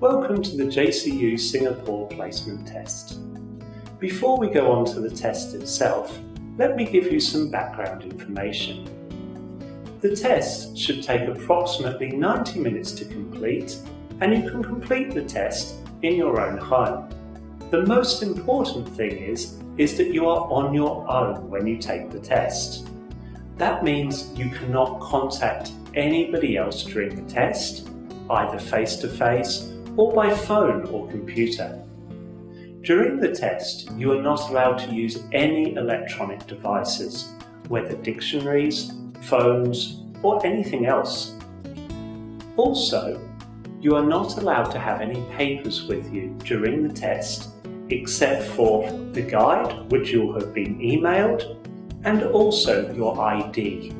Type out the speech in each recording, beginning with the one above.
Welcome to the JCU Singapore Placement Test. Before we go on to the test itself, let me give you some background information. The test should take approximately 90 minutes to complete, and you can complete the test in your own home. The most important thing is that you are on your own when you take the test. That means you cannot contact anybody else during the test, either face-to-face or by phone or computer. During the test, you are not allowed to use any electronic devices, whether dictionaries, phones, or anything else. Also, you are not allowed to have any papers with you during the test, except for the guide, which you'll have been emailed, and also your ID.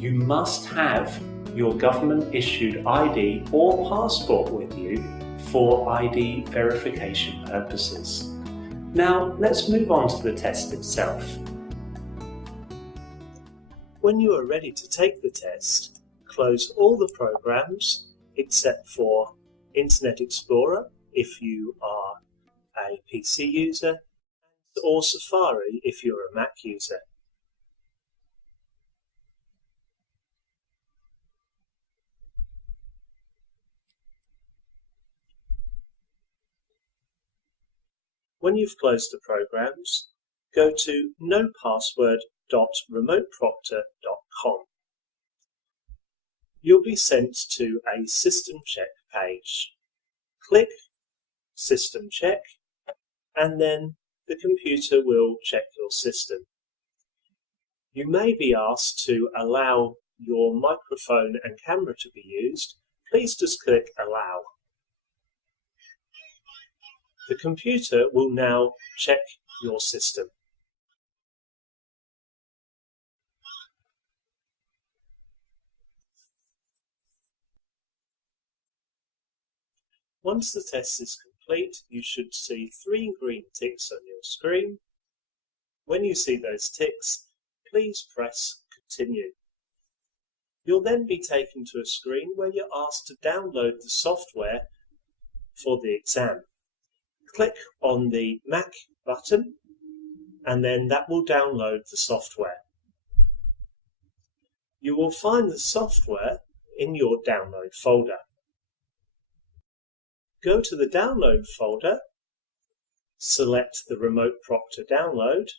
You must have your government-issued ID or passport with you for ID verification purposes. Now, let's move on to the test itself. When you are ready to take the test, close all the programs except for Internet Explorer if you are a PC user, or Safari if you're a Mac user. When you've closed the programs, go to nopassword.remoteproctor.com. You'll be sent to a system check page. Click System Check, and then the computer will check your system. You may be asked to allow your microphone and camera to be used. Please just click Allow. The computer will now check your system. Once the test is complete, you should see 3 green ticks on your screen. When you see those ticks, please press Continue. You'll then be taken to a screen where you're asked to download the software for the exam. Click on the Mac button, and then that will download the software. You will find the software in your download folder. Go to the download folder, select the Remote Proctor download,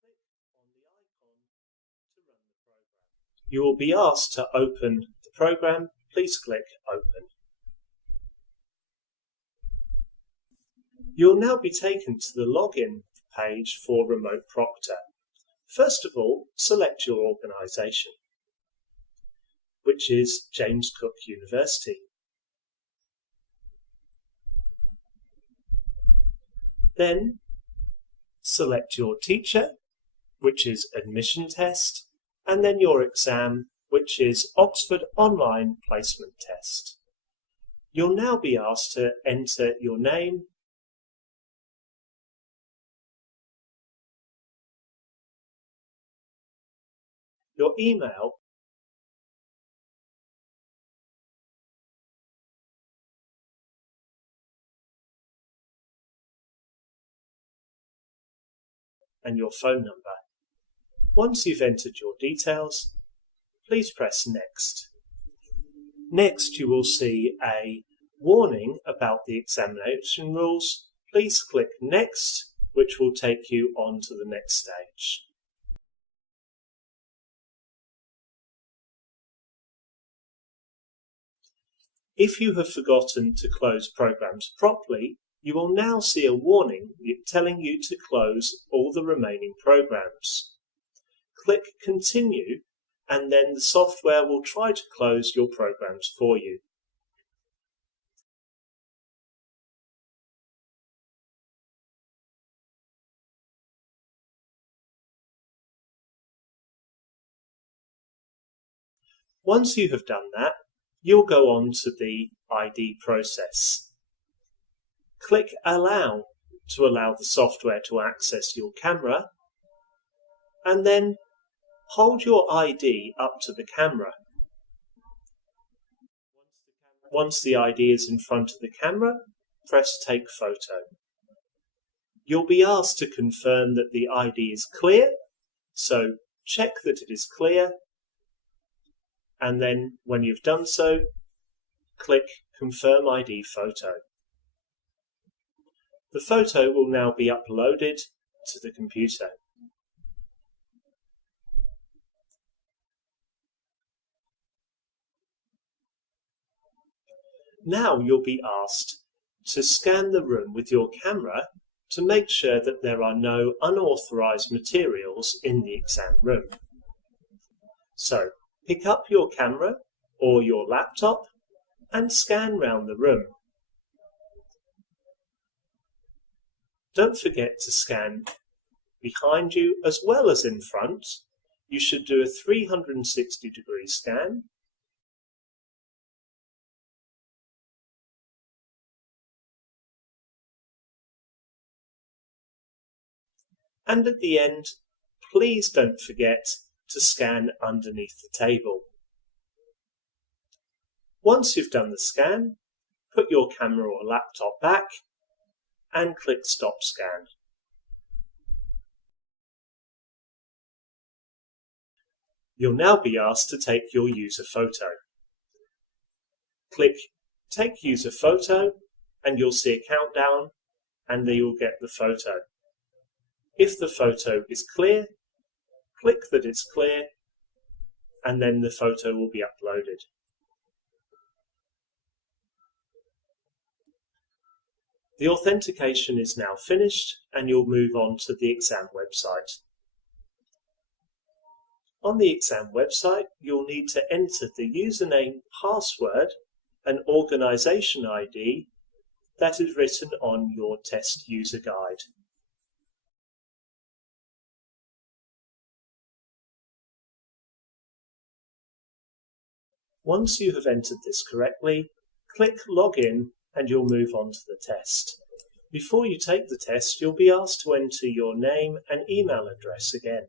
and click on the icon to run the program. You will be asked to open the program. Please click Open. You'll now be taken to the login page for Remote Proctor. First of all, select your organisation, which is James Cook University. Then, select your teacher, which is Admission Test, and then your exam, which is Oxford Online Placement Test. You'll now be asked to enter your name, your email, and your phone number. Once you've entered your details, please press Next. Next, you will see a warning about the examination rules. Please click Next, which will take you on to the next stage. If you have forgotten to close programs properly, you will now see a warning telling you to close all the remaining programs. Click Continue, and then the software will try to close your programs for you. Once you have done that, you'll go on to the ID process. click Allow to allow the software to access your camera, and then hold your ID up to the camera. Once the ID is in front of the camera, press Take Photo. You'll be asked to confirm that the ID is clear, so check that it is clear, and then when you've done so, click Confirm ID Photo. The photo will now be uploaded to the computer. Now you'll be asked to scan the room with your camera to make sure that there are no unauthorized materials in the exam room. So, pick up your camera or your laptop and scan round the room. Don't forget to scan behind you as well as in front. You should do a 360-degree scan. And at the end, please don't forget to scan underneath the table. Once you've done the scan, put your camera or laptop back and click Stop Scan. You'll now be asked to take your user photo. Click Take User Photo and you'll see a countdown and then you'll get the photo. If the photo is clear, click that it's clear, and then the photo will be uploaded. The authentication is now finished, and you'll move on to the exam website. On the exam website, you'll need to enter the username, password, and organisation ID that is written on your test user guide. Once you have entered this correctly, click Login and you'll move on to the test. Before you take the test, you'll be asked to enter your name and email address again.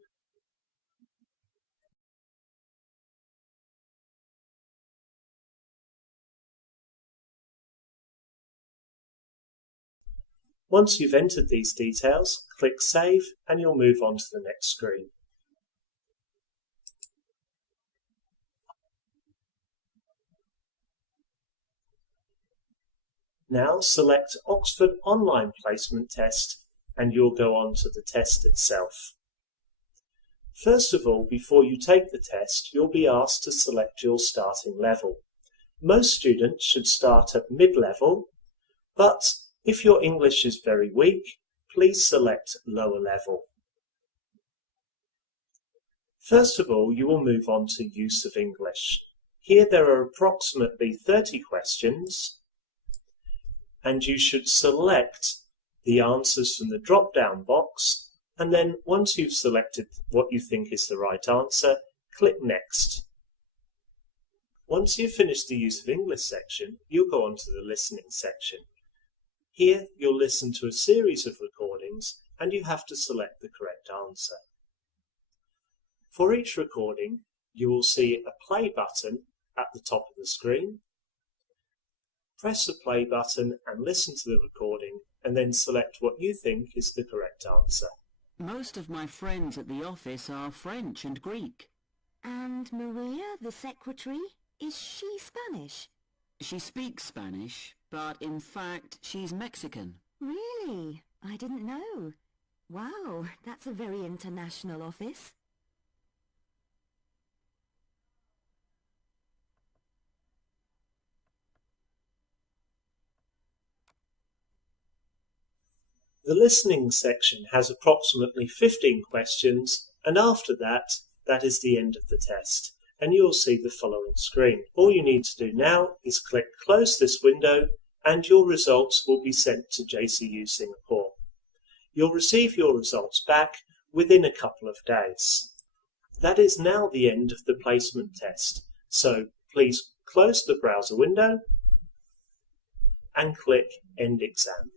Once you've entered these details, click Save and you'll move on to the next screen. Now select Oxford Online Placement Test and you'll go on to the test itself. First of all, before you take the test, you'll be asked to select your starting level. Most students should start at mid-level, but if your English is very weak, please select lower level. First of all, you will move on to use of English. Here there are approximately 30 questions, and you should select the answers from the drop-down box, and then once you've selected what you think is the right answer, click Next. Once you've finished the use of English section, you'll go on to the listening section. Here you'll listen to a series of recordings and you have to select the correct answer. For each recording, you will see a play button at the top of the screen. Press the play button and listen to the recording and then select what you think is the correct answer. Most of my friends at the office are French and Greek. And Maria, the secretary, is she Spanish? She speaks Spanish, but in fact she's Mexican. Really? I didn't know. Wow, that's a very international office. The listening section has approximately 15 questions, and after that, that is the end of the test, and you'll see the following screen. All you need to do now is click Close this window, and your results will be sent to JCU Singapore. You'll receive your results back within a couple of days. That is now the end of the placement test, so please close the browser window and click End Exam.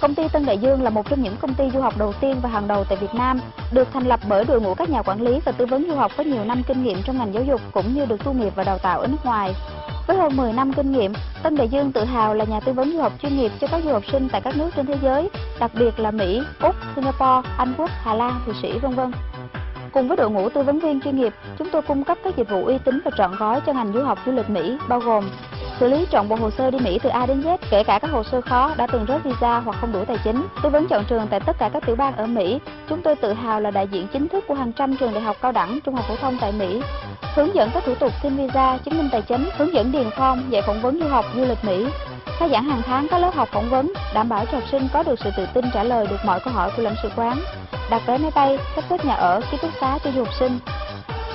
Công ty Tân Đại Dương là một trong những công ty du học đầu tiên và hàng đầu tại Việt Nam, được thành lập bởi đội ngũ các nhà quản lý và tư vấn du học có nhiều năm kinh nghiệm trong ngành giáo dục cũng như được tu nghiệp và đào tạo ở nước ngoài. Với hơn 10 năm kinh nghiệm, Tân Đại Dương tự hào là nhà tư vấn du học chuyên nghiệp cho các du học sinh tại các nước trên thế giới, đặc biệt là Mỹ, Úc, Singapore, Anh Quốc, Hà Lan, Thụy Sĩ, v.v. Cùng với đội ngũ tư vấn viên chuyên nghiệp, chúng tôi cung cấp các dịch vụ uy tín và trọn gói cho ngành du học du lịch Mỹ, bao gồm xử lý trọn bộ hồ sơ đi Mỹ từ A đến Z, kể cả các hồ sơ khó đã từng rớt visa hoặc không đủ tài chính, tư vấn chọn trường tại tất cả các tiểu bang ở Mỹ. Chúng tôi tự hào là đại diện chính thức của hàng trăm trường đại học cao đẳng, trung học phổ thông tại Mỹ, hướng dẫn các thủ tục xin visa, chứng minh tài chính, hướng dẫn điền form, dạy phỏng vấn du học du lịch Mỹ, khai giảng hàng tháng các lớp học phỏng vấn, đảm bảo cho học sinh có được sự tự tin trả lời được mọi câu hỏi của lãnh sự quán, đặt vé máy bay, sắp xếp nhà ở, ký túc xá cho du học sinh.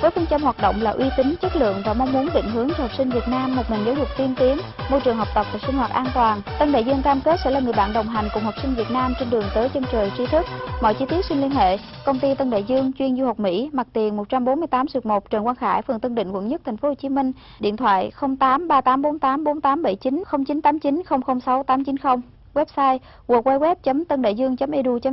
Với phương châm hoạt động là uy tín, chất lượng và mong muốn định hướng cho học sinh Việt Nam một nền giáo dục tiên tiến, môi trường học tập và sinh hoạt an toàn, Tân Đại Dương cam kết sẽ là người bạn đồng hành cùng học sinh Việt Nam trên đường tới chân trời tri thức. Mọi chi tiết xin liên hệ Công ty Tân Đại Dương chuyên du học Mỹ, mặt tiền 148/1 Trần Quang Khải, phường Tân Định, quận Nhất, thành phố Hồ Chí Minh. Điện thoại 08 3848 4879 0989 006 890. Website www.tandaiduong.edu.vn.